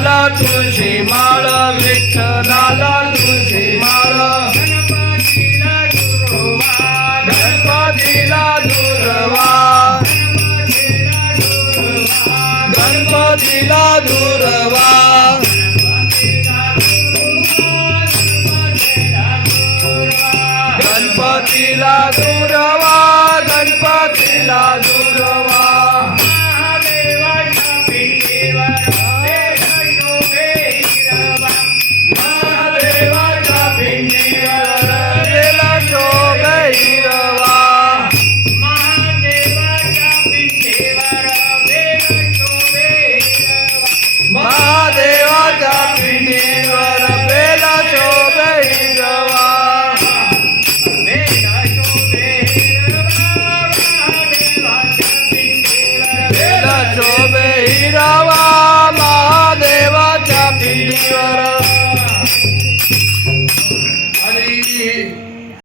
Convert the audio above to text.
विठ्ठलाला तुळशी माळ विठ्ठलाला तुळशी माळ. गणपतीला दुर्वा गणपतीला दुर्वा. गणपतीला दुर्वा. गणपतीला दुर्वा. बेला शोभ हिरवा महादेवाच्या पिंडीवर आणि